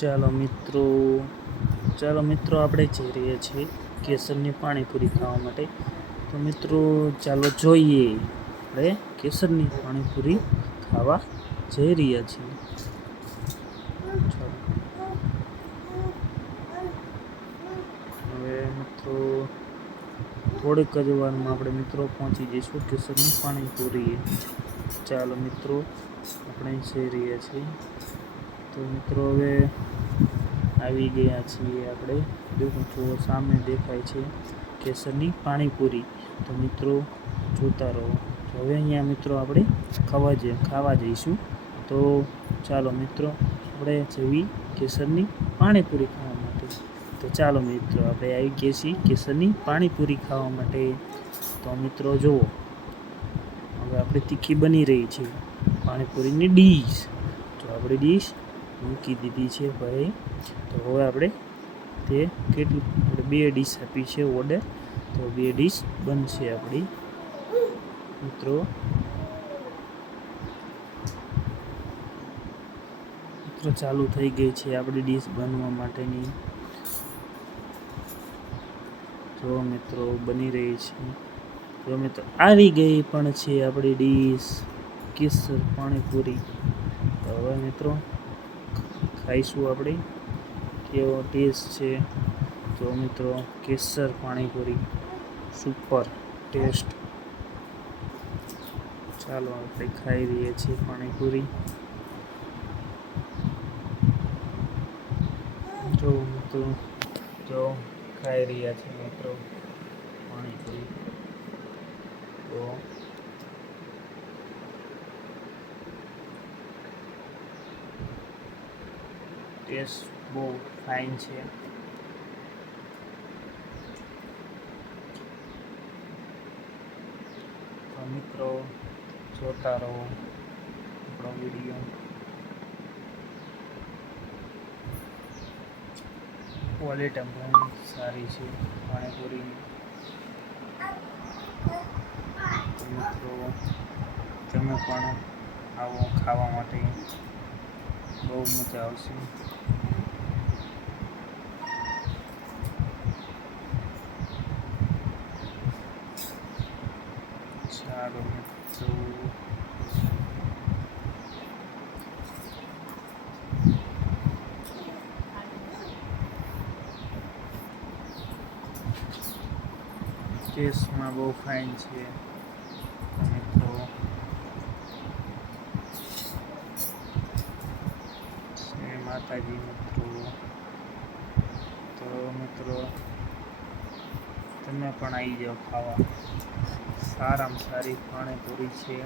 ચાલો મિત્રો આપણે જઈ રહ્યા છીએ કેસરની પાણીપુરી ખાવા માટે. તો મિત્રો ચાલો જોઈએ, આપણે કેસરની પાણીપુરી ખાવા જઈ રહ્યા છીએ. હવે મિત્રો થોડીક જ વારમાં આપણે મિત્રો પહોંચી જઈશું કેસરની પાણીપુરી. ચાલો મિત્રો આપણે જઈ રહ્યા છીએ. તો મિત્રો હવે આવી ગયા છીએ આપણે. જો સામે દેખાય છે કેસરની પાણીપુરી. તો મિત્રો જોતા રહો. તો હવે અહીંયા મિત્રો આપણે ખાવા જઈશું. તો ચાલો મિત્રો આપણે જઈએ કેસરની પાણીપુરી ખાવા માટે. તો ચાલો મિત્રો આપણે આવી ગયા છીએ કેસરની પાણીપુરી ખાવા માટે. તો મિત્રો જુઓ, હવે આપણે તીખી બની રહી છે પાણીપુરીની ડીશ. તો આપણે ડીશ મૂકી દીધી છે ભાઈ. તો હવે આપણે આપણે 2 ડીશ આપી છે ઓર્ડર. તો 2 ડીશ બનશે આપણી. મિત્રો ચાલુ થઈ ગઈ છે આપણી ડીશ બનવા માટેની. જો મિત્રો બની રહી છે. જો મિત્રો આવી ગઈ પણ છે આપણી ડીશ કેસર પાણીપુરી. તો હવે મિત્રો ખાઈશું આપણે, કેવો ટેસ્ટ છે. તો મિત્રો કેસર પાણીપુરી સુપર ટેસ્ટ. ચાલો આપણે ખાઈ રહીએ છીએ પાણીપુરી. જો મિત્રો ખાઈ રહ્યા છે મિત્રો પાણીપુરી. તો ટેસ્ટ બહુ ફાઇન છે. તો મિત્રો જોતા રહો આપણો વિડીયો. ક્વોલિટી પણ સારી છે પાણીપુરીની. મિત્રો તમે પણ આવો ખાવા માટે, બહુ મજા આવશે. ચાલો મિત્રો ટેસ્ટમાં બહુ ફાઇન છે મિત્રો. જય માતાજી મિત્રો. તો મિત્રો તમે પણ આવી જાઓ ખાવા. સારામાં સારી પાણીપુરી છે.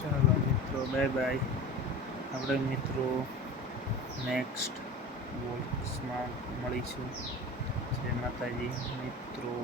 ચાલો મિત્રો બાય બાય. આપણે મિત્રો નેક્સ્ટ વ્લોગ્સમાં મળીશું. જય માતાજી મિત્રો.